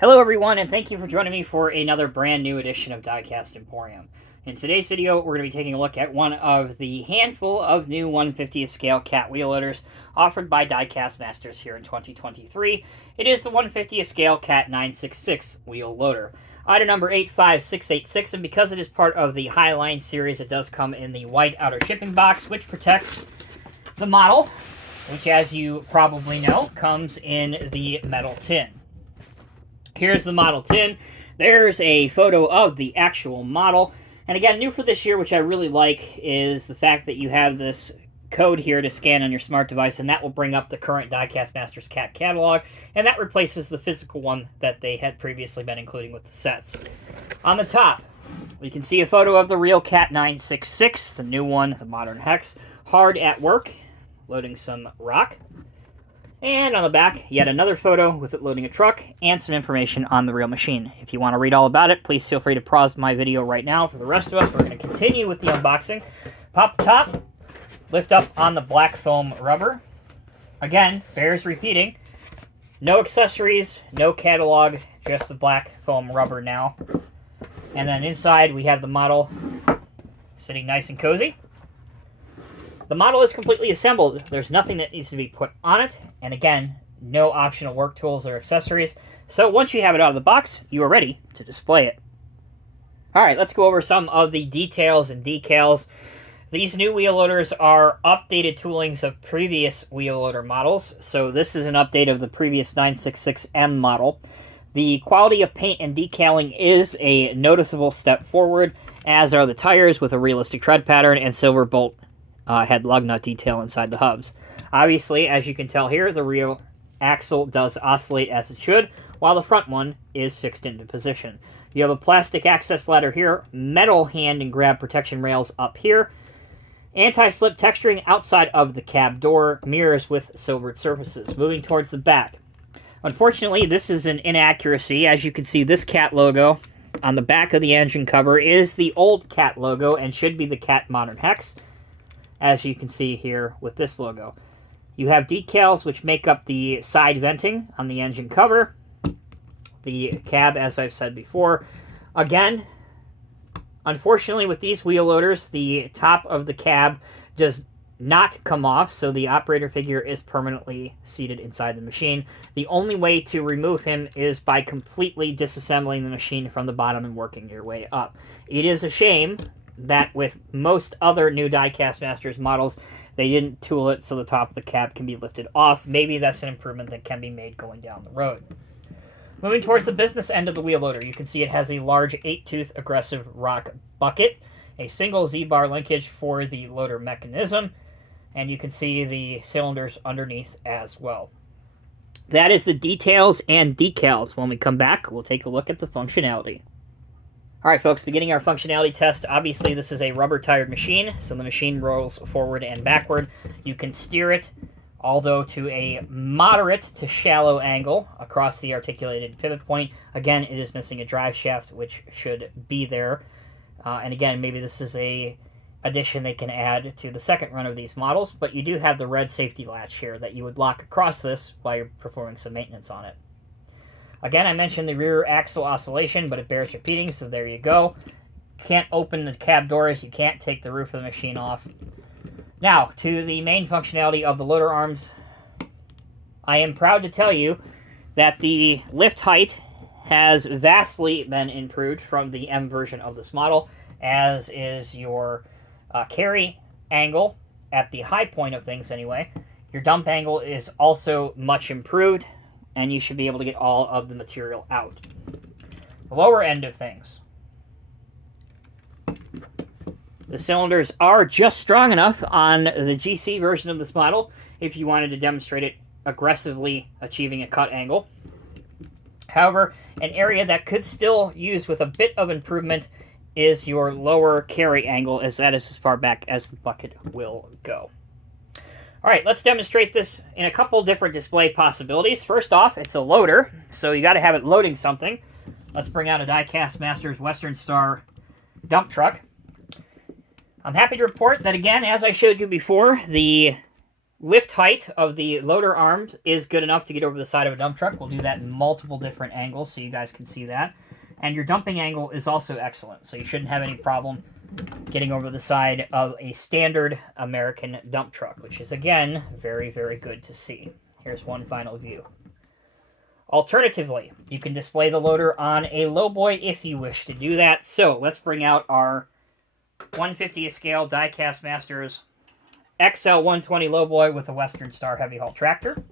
Hello everyone, and thank you for joining me for another brand new edition of Diecast Emporium. In today's video, we're going to be taking a look at one of the handful of new 1/50th scale cat wheel loaders offered by Diecast Masters here in 2023. It is the 1/50th scale Cat 966 wheel loader. Item number 85686, and because it is part of the Highline series, it does come in the white outer shipping box, which protects the model, which, as you probably know, comes in the metal tin. Here's the model tin. There's a photo of the actual model. And again, new for this year, which I really like, is the fact that you have this code here to scan on your smart device, and that will bring up the current Diecast Masters cat catalog, and that replaces the physical one that they had previously been including with the sets. On the top, we can see a photo of the real Cat 966, the new one, the modern hex, hard at work, loading some rock. And on the back, yet another photo with it loading a truck and some information on the real machine. If you want to read all about it, please feel free to pause my video right now. For the rest of us, we're going to continue with the unboxing. Pop the top, lift up on the black foam rubber. Again, bears repeating. No accessories, no catalog, just the black foam rubber now. And then inside, we have the model sitting nice and cozy. The model is completely assembled. There's nothing that needs to be put on it. And again, no optional work tools or accessories. So once you have it out of the box, you are ready to display it. All right, let's go over some of the details and decals. These new wheel loaders are updated toolings of previous wheel loader models. So this is an update of the previous 966M model. The quality of paint and decaling is a noticeable step forward, as are the tires with a realistic tread pattern and silver bolt head lug nut detail inside the hubs. Obviously, as you can tell here, the rear axle does oscillate as it should, while the front one is fixed into position. You have a plastic access ladder here, metal hand and grab protection rails up here, anti-slip texturing outside of the cab door, mirrors with silvered surfaces. Moving towards the back. Unfortunately, this is an inaccuracy. As you can see, this cat logo on the back of the engine cover is the old cat logo and should be the Cat Modern Hex, as you can see here with this logo. You have decals which make up the side venting on the engine cover. The cab, as I've said before. Again, unfortunately with these wheel loaders, the top of the cab does not come off, so the operator figure is permanently seated inside the machine. The only way to remove him is by completely disassembling the machine from the bottom and working your way up. It is a shame that with most other new Diecast Masters models, they didn't tool it so the top of the cab can be lifted off. Maybe that's an improvement that can be made going down the road. Moving towards the business end of the wheel loader, you can see it has a large 8-tooth aggressive rock bucket, a single Z-bar linkage for the loader mechanism, and you can see the cylinders underneath as well. That is the details and decals. When we come back, we'll take a look at the functionality. All right, folks, beginning our functionality test. Obviously, this is a rubber-tired machine, so the machine rolls forward and backward. You can steer it, although to a moderate to shallow angle across the articulated pivot point. Again, it is missing a drive shaft, which should be there. And again, maybe this is a addition they can add to the second run of these models, but you do have the red safety latch here that you would lock across this while you're performing some maintenance on it. Again, I mentioned the rear axle oscillation, but it bears repeating, so there you go. Can't open the cab doors. You can't take the roof of the machine off. Now, to the main functionality of the loader arms. I am proud to tell you that the lift height has vastly been improved from the M version of this model, as is your carry angle at the high point of things anyway. Your dump angle is also much improved, and you should be able to get all of the material out. The lower end of things. The cylinders are just strong enough on the GC version of this model if you wanted to demonstrate it aggressively achieving a cut angle. However, an area that could still use with a bit of improvement is your lower carry angle, as that is as far back as the bucket will go. All right, let's demonstrate this in a couple different display possibilities. First off, it's a loader, so you got to have it loading something. Let's bring out a Diecast Masters Western Star dump truck. I'm happy to report that, again, as I showed you before, the lift height of the loader arms is good enough to get over the side of a dump truck. We'll do that in multiple different angles so you guys can see that. And your dumping angle is also excellent, so you shouldn't have any problem getting over the side of a standard American dump truck, which is, again, very, very good to see. Here's one final view. Alternatively, you can display the loader on a lowboy if you wish to do that. So let's bring out our 150th scale Diecast Masters XL 120 lowboy with a Western Star heavy haul tractor.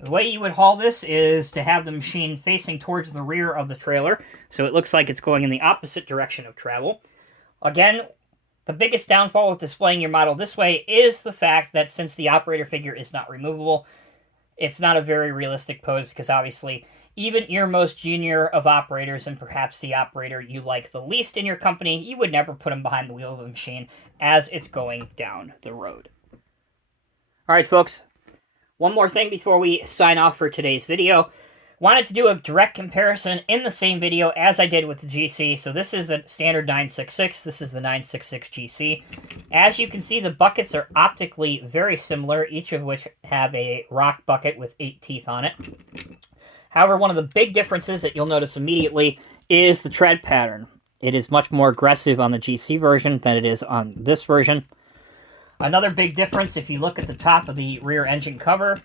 The way you would haul this is to have the machine facing towards the rear of the trailer, so it looks like it's going in the opposite direction of travel. Again, the biggest downfall with displaying your model this way is the fact that since the operator figure is not removable, it's not a very realistic pose because obviously even your most junior of operators and perhaps the operator you like the least in your company, you would never put him behind the wheel of the machine as it's going down the road. All right, folks. One more thing before we sign off for today's video. Wanted to do a direct comparison in the same video as I did with the GC. So this is the standard 966. This is the 966 GC. As you can see, the buckets are optically very similar, each of which have a rock bucket with 8 teeth on it. However, one of the big differences that you'll notice immediately is the tread pattern. It is much more aggressive on the GC version than it is on this version. Another big difference, if you look at the top of the rear engine cover,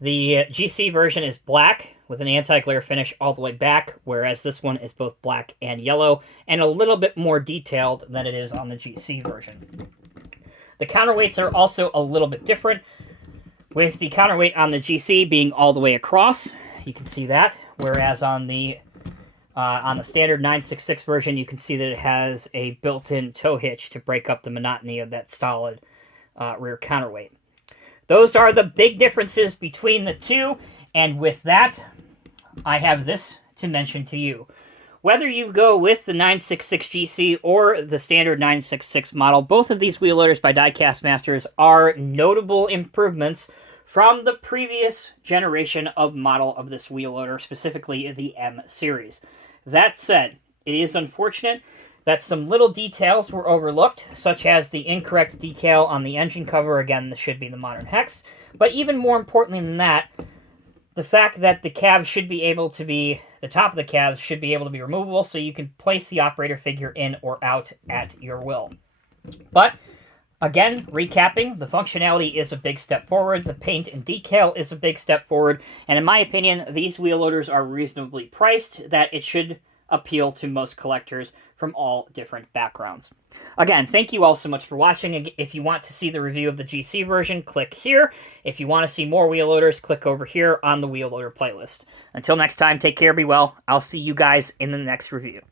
the GC version is black with an anti-glare finish all the way back, whereas this one is both black and yellow, and a little bit more detailed than it is on the GC version. The counterweights are also a little bit different, with the counterweight on the GC being all the way across. You can see that, whereas on the standard 966 version, you can see that it has a built-in tow hitch to break up the monotony of that solid rear counterweight. Those are the big differences between the two, and with that, I have this to mention to you. Whether you go with the 966 GC or the standard 966 model, both of these wheel loaders by Diecast Masters are notable improvements from the previous generation of model of this wheel loader, specifically the M series. That said, it is unfortunate that some little details were overlooked, such as the incorrect decal on the engine cover. Again, this should be the modern hex. But even more importantly than that, the fact that the cab should be able to be, the top of the cab should be able to be removable, so you can place the operator figure in or out at your will. But again, recapping, the functionality is a big step forward, the paint and decal is a big step forward, and in my opinion, these wheel loaders are reasonably priced that it should appeal to most collectors from all different backgrounds. Again, thank you all so much for watching. If you want to see the review of the GC version, click here. If you want to see more wheel loaders, click over here on the wheel loader playlist. Until next time, take care, be well. I'll see you guys in the next review.